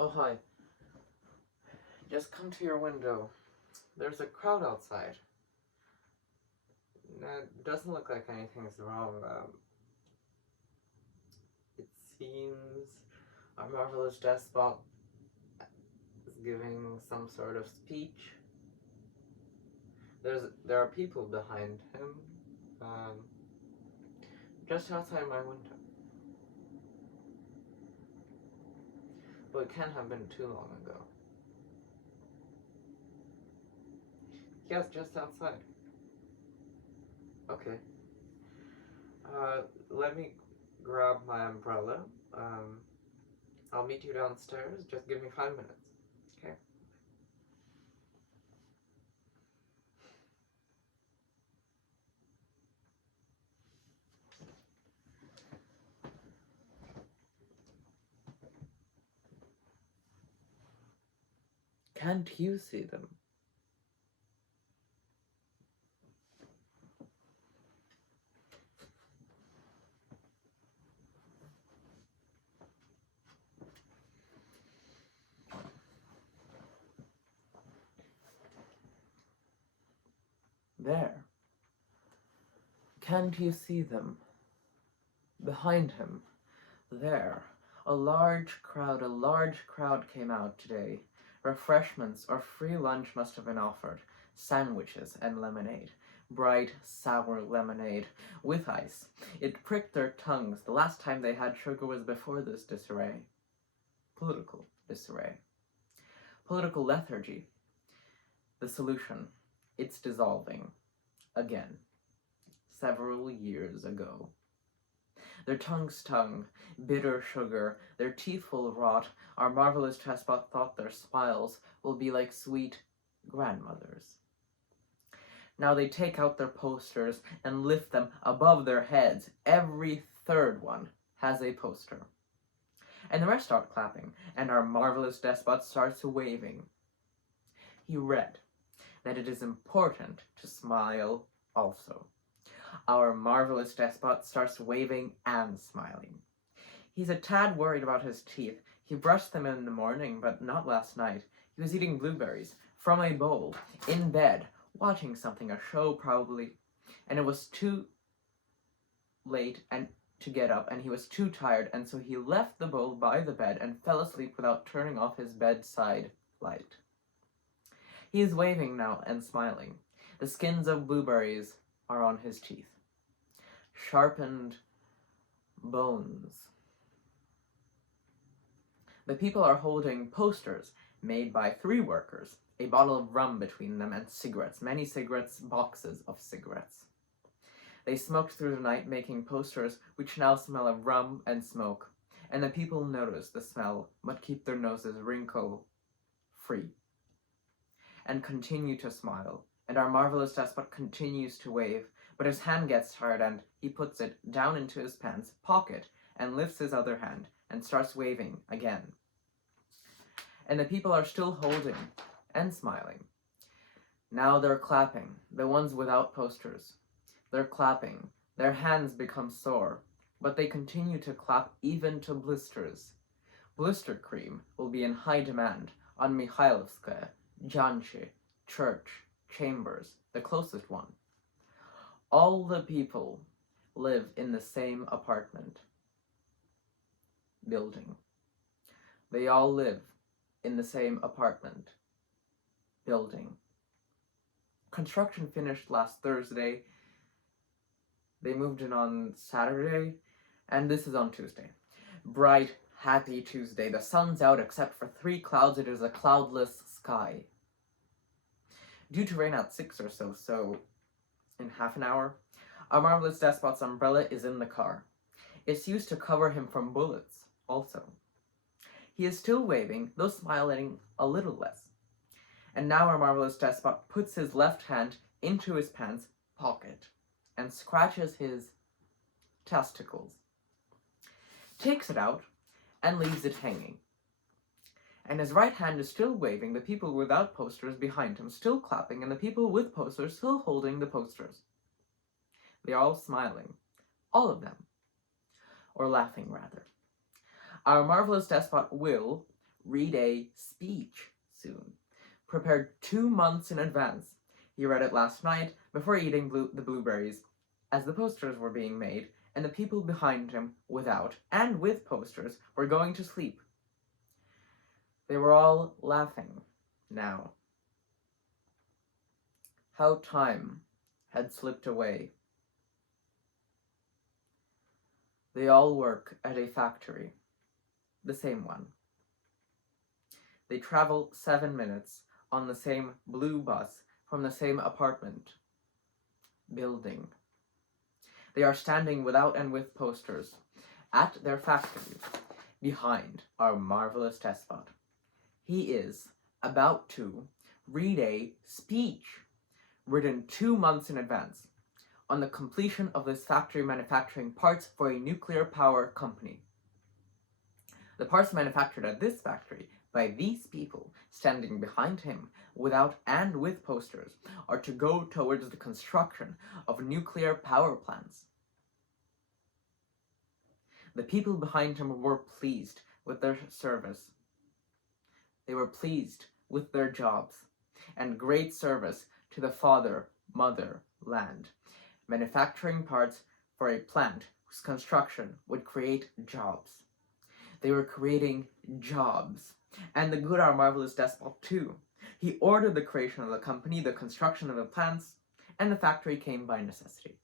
Oh, hi. Just come to your window. There's a crowd outside. It doesn't look like anything's wrong. It seems our marvelous despot is giving some sort of speech. There are people behind him, just outside my window. But it can't have been too long ago. Yes, just outside. Okay. Let me grab my umbrella. I'll meet you downstairs. Just give me 5 minutes. Okay? Can't you see them? There. Can't you see them? Behind him. There. A large crowd came out today. Refreshments or free lunch must have been offered. Sandwiches and lemonade. Bright, sour lemonade with ice. It pricked their tongues. The last time they had sugar was before this disarray. Political disarray. Political lethargy. The solution. It's dissolving. Again. Several years ago. Their tongues stung, bitter sugar, their teeth full of rot. Our marvelous despot thought their smiles will be like sweet grandmothers. Now they take out their posters and lift them above their heads. Every third one has a poster. And the rest start clapping, and our marvelous despot starts waving. He read that it is important to smile also. Our marvelous despot starts waving and smiling. He's a tad worried about his teeth. He brushed them in the morning, but not last night. He was eating blueberries from a bowl, in bed, watching something, a show probably, and it was too late to get up, and he was too tired, and so he left the bowl by the bed and fell asleep without turning off his bedside light. He is waving now and smiling. The skins of blueberries are on his teeth. Sharpened bones. The people are holding posters made by 3 workers, a bottle of rum between them, and cigarettes, many cigarettes, boxes of cigarettes. They smoked through the night making posters which now smell of rum and smoke, and the people notice the smell but keep their noses wrinkle-free and continue to smile. And our marvelous despot continues to wave, but his hand gets tired and he puts it down into his pants pocket and lifts his other hand and starts waving again. And the people are still holding and smiling. Now they're clapping, the ones without posters. They're clapping. Their hands become sore, but they continue to clap even to blisters. Blister cream will be in high demand on Mikhailovskaya, Janshi, Church, Chambers, the closest one. All the people live in the same apartment. building. They all live in the same apartment building. Construction finished last Thursday. They moved in on Saturday, and this is on Tuesday. Bright, happy Tuesday. The sun's out except for 3 clouds. It is a cloudless sky. Due to rain at 6 or so in half an hour, our marvelous despot's umbrella is in the car. It's used to cover him from bullets, also. He is still waving, though smiling a little less. And now our marvelous despot puts his left hand into his pants pocket and scratches his testicles, takes it out, and leaves it hanging. And his right hand is still waving, the people without posters behind him still clapping, and the people with posters still holding the posters. They are all smiling. All of them. Or laughing, rather. Our marvelous despot will read a speech soon, prepared 2 months in advance. He read it last night before eating the blueberries, as the posters were being made, and the people behind him, without and with posters, were going to sleep. They were all laughing now. How time had slipped away. They all work at a factory, the same one. They travel 7 minutes on the same blue bus from the same apartment building. They are standing without and with posters at their factory behind our marvelous despot. He is about to read a speech written 2 months in advance on the completion of this factory manufacturing parts for a nuclear power company. The parts manufactured at this factory by these people standing behind him without and with posters are to go towards the construction of nuclear power plants. The people behind him were pleased with their service. They were pleased with their jobs and great service to the father, mother, land, manufacturing parts for a plant whose construction would create jobs. They were creating jobs, and the good our marvelous despot too. He ordered the creation of the company, the construction of the plants, and the factory came by necessity.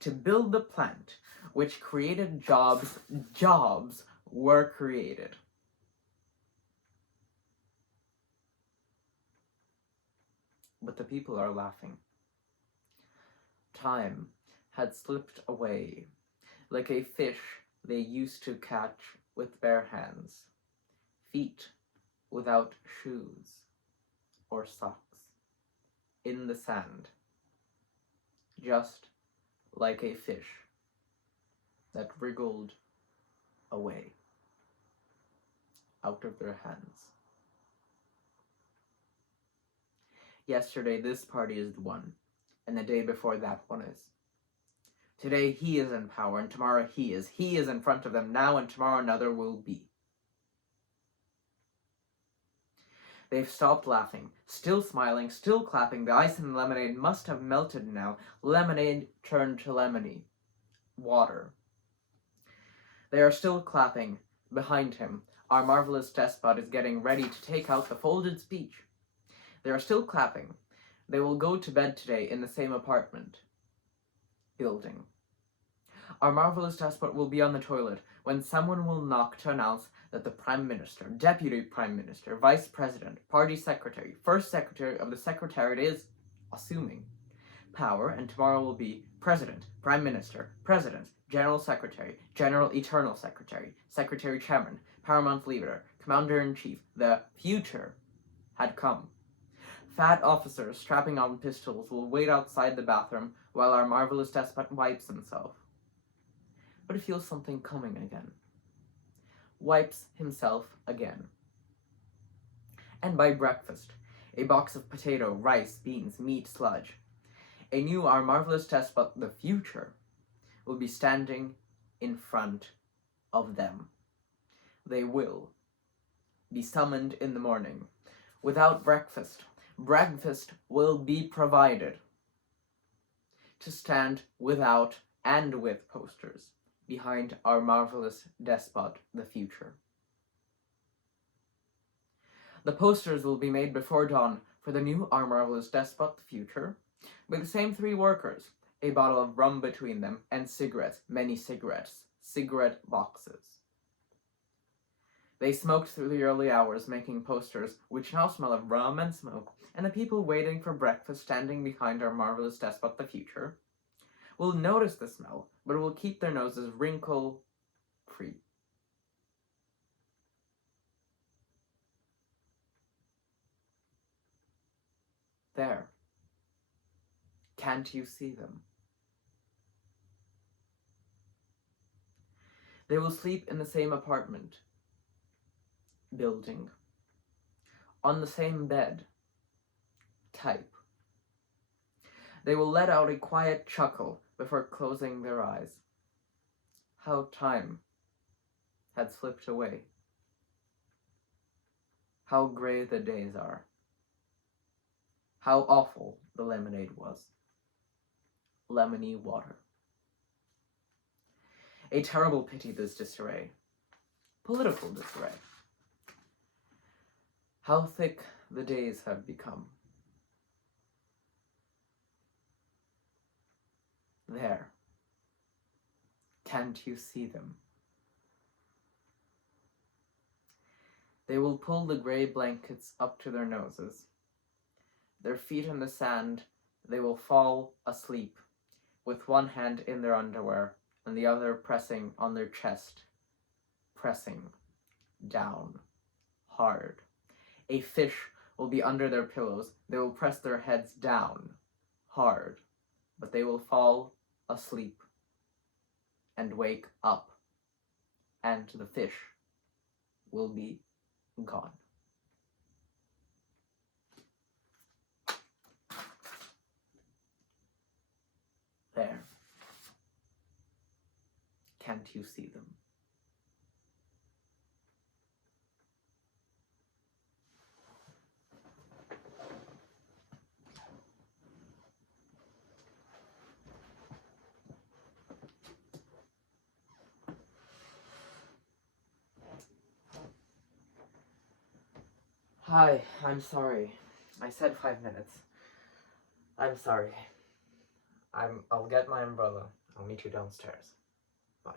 To build the plant which created jobs, jobs were created. But the people are laughing. Time had slipped away, like a fish they used to catch with bare hands, feet without shoes or socks, in the sand, just like a fish that wriggled away out of their hands. Yesterday this party is the one, and the day before that one is. Today he is in power, and tomorrow he is. He is in front of them now, and tomorrow another will be. They've stopped laughing, still smiling, still clapping. The ice in the lemonade must have melted now. Lemonade turned to lemony. Water. They are still clapping. Behind him, our marvelous despot is getting ready to take out the folded speech. They are still clapping. They will go to bed today in the same apartment building. Our marvelous despot will be on the toilet when someone will knock to announce that the Prime Minister, Deputy Prime Minister, Vice President, Party Secretary, First Secretary of the Secretariat is assuming power, and tomorrow will be President, Prime Minister, President, General Secretary, General Eternal Secretary, Secretary Chairman, Paramount Leader, Commander-in-Chief. The future had come. Fat officers strapping on pistols will wait outside the bathroom while our marvelous despot wipes himself. But he feels something coming again. Wipes himself again. And by breakfast, a box of potato, rice, beans, meat, sludge. A new our marvelous despot, the future, will be standing in front of them. They will be summoned in the morning. Without breakfast, breakfast will be provided. To stand without and with posters behind our marvelous despot, the future. The posters will be made before dawn for the new Our Marvelous Despot, the future, with the same 3 workers, a bottle of rum between them, and cigarettes, many cigarettes, cigarette boxes. They smoked through the early hours, making posters, which now smell of rum and smoke, and the people waiting for breakfast standing behind Our Marvelous Despot, the future, will notice the smell, but will keep their noses wrinkle-free. There. Can't you see them? They will sleep in the same apartment, building, on the same bed, type. They will let out a quiet chuckle before closing their eyes. How time had slipped away. How gray the days are. How awful the lemonade was. Lemony water. A terrible pity, this disarray. Political disarray. How thick the days have become. There. Can't you see them? They will pull the gray blankets up to their noses. Their feet in the sand, they will fall asleep, with one hand in their underwear and the other pressing on their chest, pressing down hard. A fish will be under their pillows. They will press their heads down hard, but they will fall asleep and wake up, and the fish will be gone. There. Can't you see them? Hi, I'm sorry. I said 5 minutes. I'm sorry. I'll get my umbrella. I'll meet you downstairs. Bye.